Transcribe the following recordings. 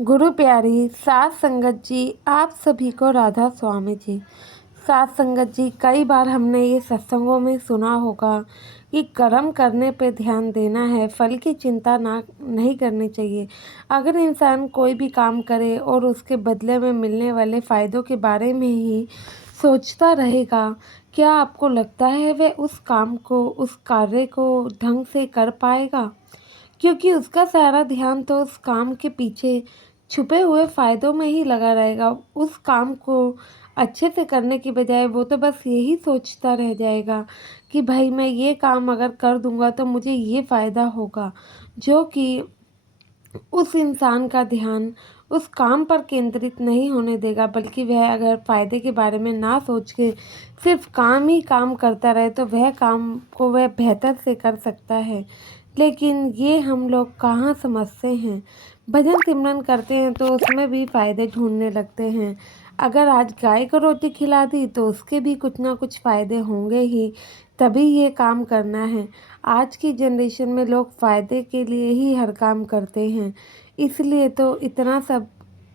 गुरु प्यारी सात संगत जी, आप सभी को राधा स्वामी जी। सात संगत जी, कई बार हमने ये सत्संगों में सुना होगा कि कर्म करने पे ध्यान देना है, फल की चिंता ना नहीं करनी चाहिए। अगर इंसान कोई भी काम करे और उसके बदले में मिलने वाले फ़ायदों के बारे में ही सोचता रहेगा, क्या आपको लगता है वह उस काम को, उस कार्य को ढंग से कर पाएगा? क्योंकि उसका सारा ध्यान तो उस काम के पीछे छुपे हुए फ़ायदों में ही लगा रहेगा। उस काम को अच्छे से करने की बजाय वो तो बस यही सोचता रह जाएगा कि भाई मैं ये काम अगर कर दूँगा तो मुझे ये फ़ायदा होगा, जो कि उस इंसान का ध्यान उस काम पर केंद्रित नहीं होने देगा, बल्कि वह अगर फ़ायदे के बारे में ना सोच के सिर्फ काम ही काम करता रहे तो वह काम को वह बेहतर से कर सकता है। लेकिन ये हम लोग कहाँ समझते हैं। भजन सिमरन करते हैं तो उसमें भी फ़ायदे ढूंढने लगते हैं। अगर आज गाय को रोटी खिला दी तो उसके भी कुछ ना कुछ फ़ायदे होंगे ही, तभी ये काम करना है। आज की जनरेशन में लोग फ़ायदे के लिए ही हर काम करते हैं, इसलिए तो इतना सब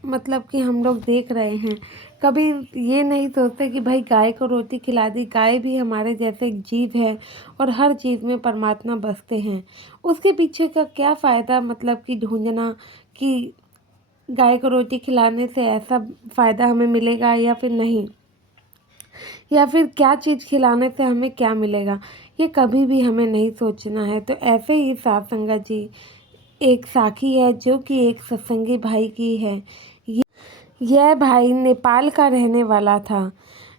मतलब कि हम लोग देख रहे हैं। कभी ये नहीं सोचते कि भाई गाय को रोटी खिला दी, गाय भी हमारे जैसे एक जीव है और हर जीव में परमात्मा बसते हैं। उसके पीछे का क्या फ़ायदा मतलब कि ढूंढना कि गाय को रोटी खिलाने से ऐसा फ़ायदा हमें मिलेगा या फिर नहीं, या फिर क्या चीज़ खिलाने से हमें क्या मिलेगा, ये कभी भी हमें नहीं सोचना है। तो ऐसे ही सात संगत जी, एक साखी है जो कि एक सत्संगी भाई की है। यह भाई नेपाल का रहने वाला था।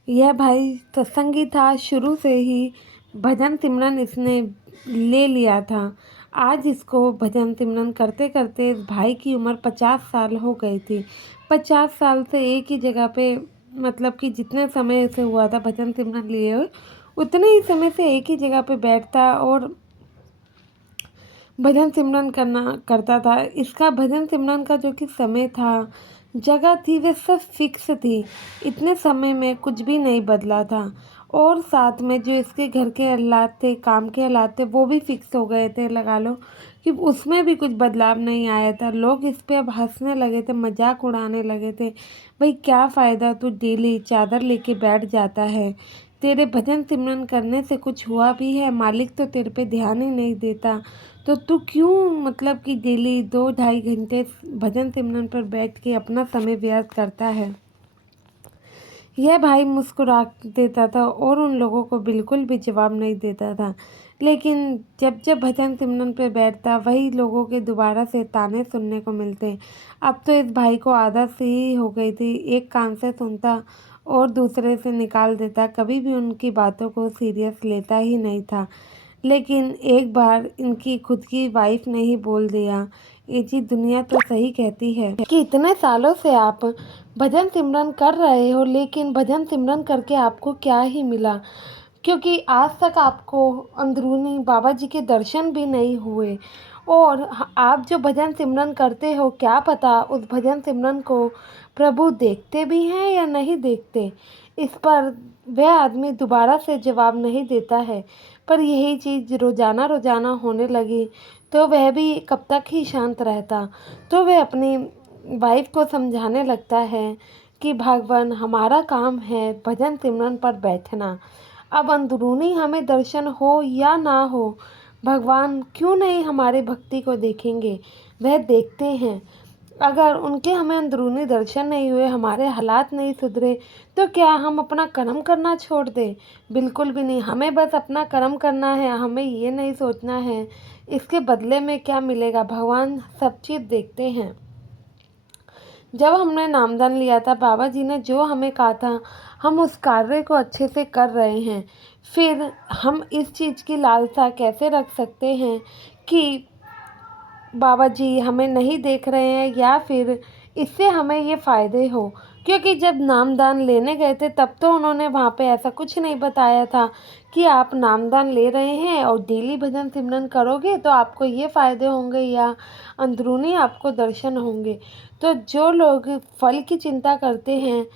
यह भाई सत्संगी था, शुरू से ही भजन सिमरन इसने ले लिया था। आज इसको भजन सिमरन करते करते इस भाई की उम्र 50 साल हो गई थी। 50 साल से एक ही जगह पे मतलब कि जितने समय से हुआ था भजन सिमरन लिए हुए, उतने ही समय से एक ही जगह पे बैठता और भजन सिमरन करता था। इसका भजन सिमरन का जो कि समय था, जगह थी, वे सब फिक्स थी। इतने समय में कुछ भी नहीं बदला था। और साथ में जो इसके घर के हालात थे, काम के हालात थे, वो भी फिक्स हो गए थे। लगा लो कि उसमें भी कुछ बदलाव नहीं आया था। लोग इस पे अब हंसने लगे थे, मजाक उड़ाने लगे थे। भाई क्या फ़ायदा, तू डेली चादर लेके बैठ जाता है, तेरे भजन सिमरन करने से कुछ हुआ भी है? मालिक तो तेरे पे ध्यान ही नहीं देता, तो तू क्यों मतलब कि डेली 2-2.5 घंटे भजन सिमरन पर बैठ के अपना समय व्यर्थ करता है? यह भाई मुस्कुरा देता था और उन लोगों को बिल्कुल भी जवाब नहीं देता था। लेकिन जब जब भजन सिमरन पे बैठता, वही लोगों के दोबारा से ताने सुनने को मिलते। अब तो इस भाई को आदत सी ही हो गई थी, एक कान से सुनता और दूसरे से निकाल देता, कभी भी उनकी बातों को सीरियस लेता ही नहीं था। लेकिन एक बार इनकी खुद की वाइफ ने ही बोल दिया, ये जी दुनिया तो सही कहती है कि इतने सालों से आप भजन सिमरन कर रहे हो, लेकिन भजन सिमरन करके आपको क्या ही मिला? क्योंकि आज तक आपको अंदरूनी बाबा जी के दर्शन भी नहीं हुए। और आप जो भजन सिमरन करते हो, क्या पता उस भजन सिमरन को प्रभु देखते भी हैं या नहीं देखते। इस पर वह आदमी दोबारा से जवाब नहीं देता है। पर यही चीज़ रोज़ाना रोज़ाना होने लगी तो वह भी कब तक ही शांत रहता। तो वह अपनी वाइफ को समझाने लगता है कि भगवान, हमारा काम है भजन सिमरन पर बैठना। अब अंदरूनी हमें दर्शन हो या ना हो, भगवान क्यों नहीं हमारे भक्ति को देखेंगे, वह देखते हैं। अगर उनके हमें अंदरूनी दर्शन नहीं हुए, हमारे हालात नहीं सुधरे, तो क्या हम अपना कर्म करना छोड़ दें? बिल्कुल भी नहीं। हमें बस अपना कर्म करना है, हमें ये नहीं सोचना है इसके बदले में क्या मिलेगा। भगवान सब चीज़ देखते हैं। जब हमने नामदान लिया था, बाबा जी ने जो हमें कहा था, हम उस कार्य को अच्छे से कर रहे हैं। फिर हम इस चीज़ की लालसा कैसे रख सकते हैं कि बाबा जी हमें नहीं देख रहे हैं या फिर इससे हमें ये फ़ायदे हो? क्योंकि जब नामदान लेने गए थे तब तो उन्होंने वहाँ पे ऐसा कुछ नहीं बताया था कि आप नामदान ले रहे हैं और डेली भजन सिमरन करोगे तो आपको ये फ़ायदे होंगे या अंदरूनी आपको दर्शन होंगे। तो जो लोग फल की चिंता करते हैं,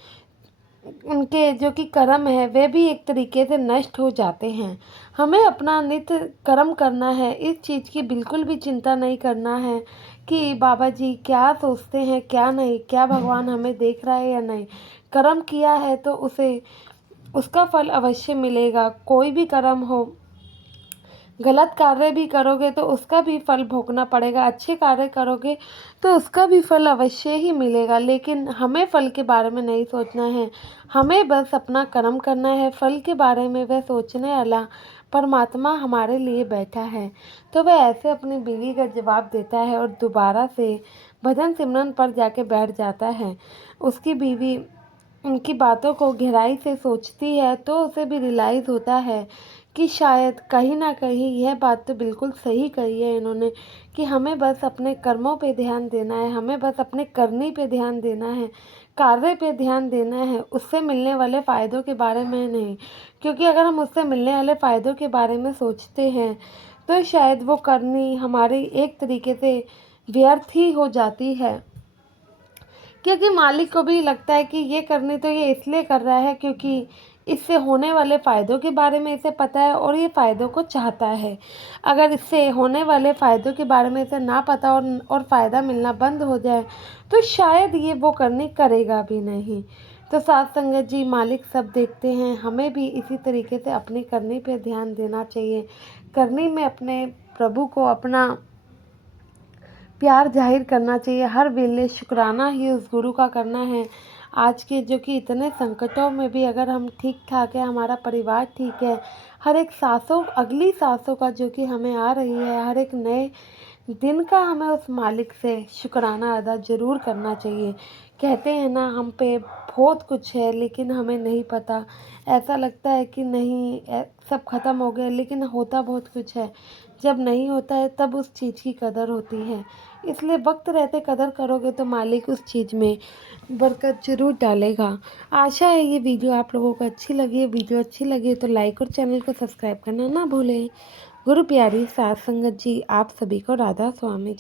उनके जो कि कर्म है वे भी एक तरीके से नष्ट हो जाते हैं। हमें अपना नित्य कर्म करना है, इस चीज़ की बिल्कुल भी चिंता नहीं करना है कि बाबा जी क्या सोचते हैं क्या नहीं, क्या भगवान हमें देख रहा है या नहीं। कर्म किया है तो उसे उसका फल अवश्य मिलेगा। कोई भी कर्म हो, गलत कार्य भी करोगे तो उसका भी फल भोगना पड़ेगा, अच्छे कार्य करोगे तो उसका भी फल अवश्य ही मिलेगा। लेकिन हमें फल के बारे में नहीं सोचना है, हमें बस अपना कर्म करना है। फल के बारे में वह सोचने वाला परमात्मा हमारे लिए बैठा है। तो वह ऐसे अपनी बीवी का जवाब देता है और दोबारा से भजन सिमरन पर जाके बैठ जाता है। उसकी बीवी उनकी बातों को गहराई से सोचती है तो उसे भी रियलाइज़ होता है कि शायद कहीं ना कहीं यह बात तो बिल्कुल सही कही है इन्होंने, कि हमें बस अपने कर्मों पे ध्यान देना है, हमें बस अपने करनी पे ध्यान देना है, कार्य पे ध्यान देना है, उससे मिलने वाले फ़ायदों के बारे में नहीं। क्योंकि अगर हम उससे मिलने वाले फ़ायदों के बारे में सोचते हैं तो शायद वो करनी हमारी एक तरीके से व्यर्थ ही हो जाती है। क्योंकि मालिक को भी लगता है कि ये करनी तो ये इसलिए कर रहा है क्योंकि इससे होने वाले फ़ायदों के बारे में इसे पता है और ये फ़ायदों को चाहता है। अगर इससे होने वाले फ़ायदों के बारे में इसे ना पता और फ़ायदा मिलना बंद हो जाए तो शायद ये वो करनी करेगा भी नहीं। तो साथ संगत जी, मालिक सब देखते हैं, हमें भी इसी तरीके से अपनी करनी पे ध्यान देना चाहिए। करनी में अपने प्रभु को अपना प्यार जाहिर करना चाहिए, हर वेले शुक्राना ही उस गुरु का करना है। आज के जो कि इतने संकटों में भी अगर हम ठीक ठाक है, हमारा परिवार ठीक है, हर एक सांसों अगली सांसों का जो कि हमें आ रही है, हर एक नए दिन का हमें उस मालिक से शुक्राना अदा ज़रूर करना चाहिए। कहते हैं ना, हम पे बहुत कुछ है लेकिन हमें नहीं पता। ऐसा लगता है कि नहीं सब ख़त्म हो गया, लेकिन होता बहुत कुछ है। जब नहीं होता है तब उस चीज़ की कदर होती है। इसलिए वक्त रहते कदर करोगे तो मालिक उस चीज़ में बरकत ज़रूर डालेगा। आशा है ये वीडियो आप लोगों को अच्छी लगी है। वीडियो अच्छी लगी तो लाइक और चैनल को सब्सक्राइब करना ना भूलें। गुरु प्यारी साथ संगत जी, आप सभी को राधा स्वामी जी।